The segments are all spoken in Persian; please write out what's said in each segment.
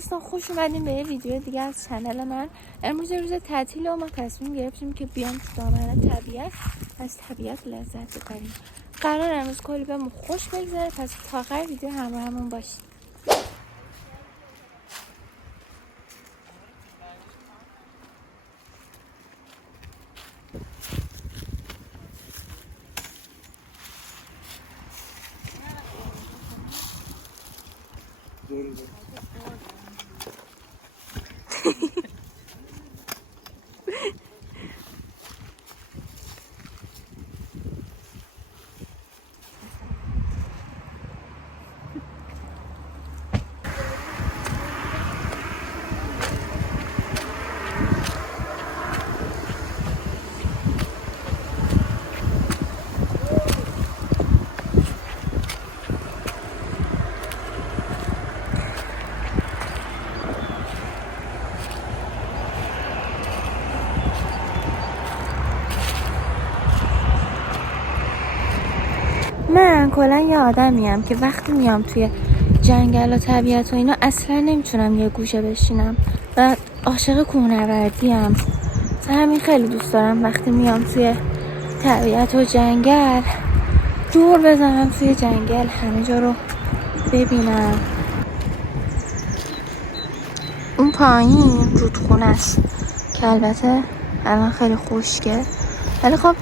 دوستان، خوش اومدیم به یه ویدیو دیگه از چنل من. امروز روز تعطیله و ما تصمیم گرفتیم که بیام تو دامن طبیعت، از طبیعت لذت ببریم. قرار امروز کلی بهمون خوش بگذره، پس تا آخر ویدیو همراهمون باشید. من کلا یه آدمیم که وقتی میام توی جنگل و طبیعت و اینا اصلا نمیتونم یه گوشه بشینم و عاشق کوهنوردیم. همین خیلی دوست دارم وقتی میام توی طبیعت و جنگل دور بزنم توی جنگل، همه جا رو ببینم. اون پایین رودخونه است که البته الان خیلی خشکه، ولی خب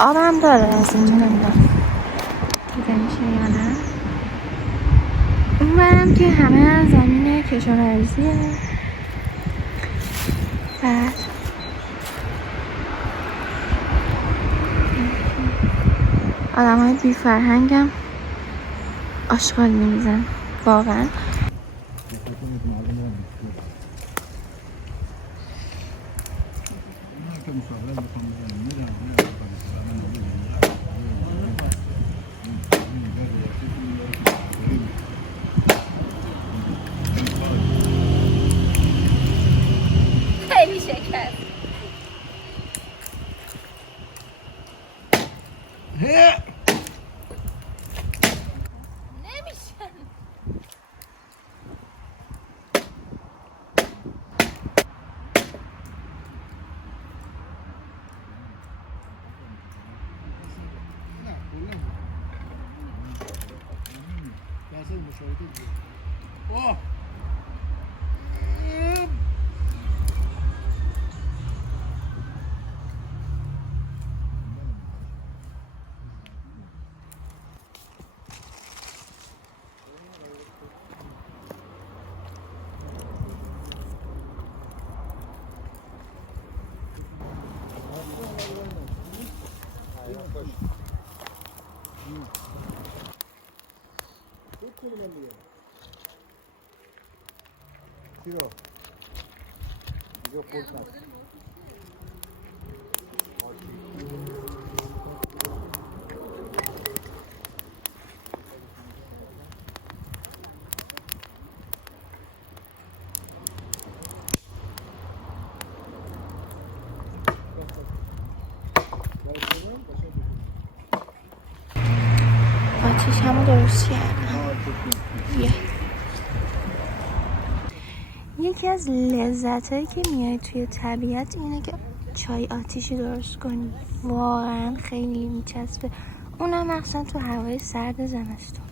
آبم داره. از اینجا نمیدونم دیده میشه یا نه. اون برم که همه زمین کشاورزیه. بعد آدم های بی فرهنگم آشغال میریزن واقعا. خیلی شکر. آتیش همو درست کردم. یکی از لذتایی که میای توی طبیعت اینه که چای آتیشی درست کنی. واقعا خیلی میچسبه، اونم مخصوصا تو هوای سرد زمستون.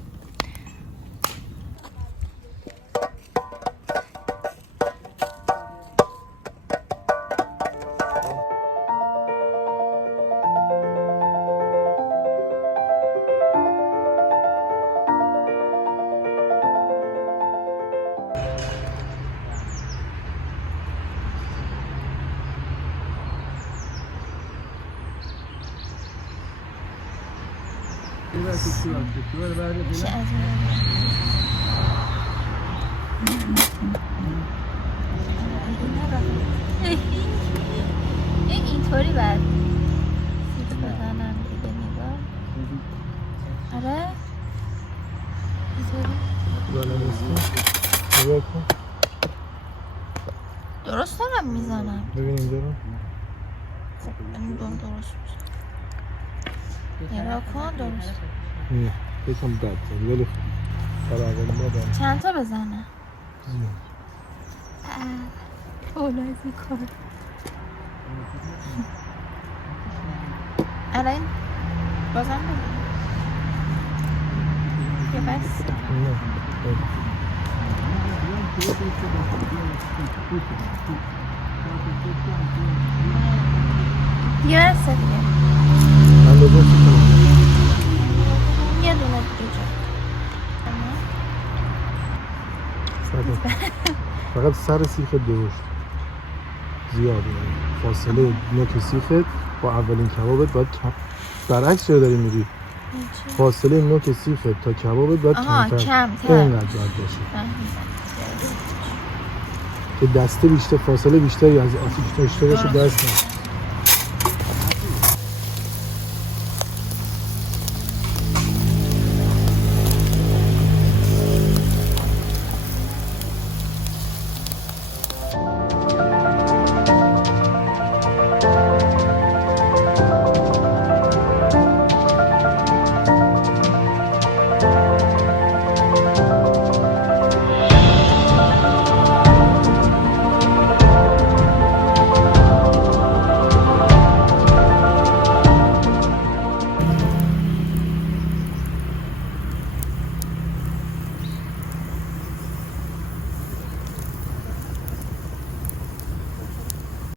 چه از اینطوری باید سیت بزنم دیگه. نگاه. آره اینطوری درست دارم میزنم. ببینیم دارم. این دون درست میزنم. نگاه کن درست. یکم بد ولی خب برای اول ما دارم. چند تا بزنم؟ اولازی کار الان بازم بزنیم یه بس یه بسته دیگه من بزن چی کنم یه دونه دیگه فقط سر سیخ درشت زیاده فاصله نوک سیخت با اولین کبابت باید برعکس چرا داری میری فاصله نوک سیخت تا کبابت باید کمتر اینقدر باید باشه که دسته بیشتر فاصله بیشتری از آتیش داشته باشه دست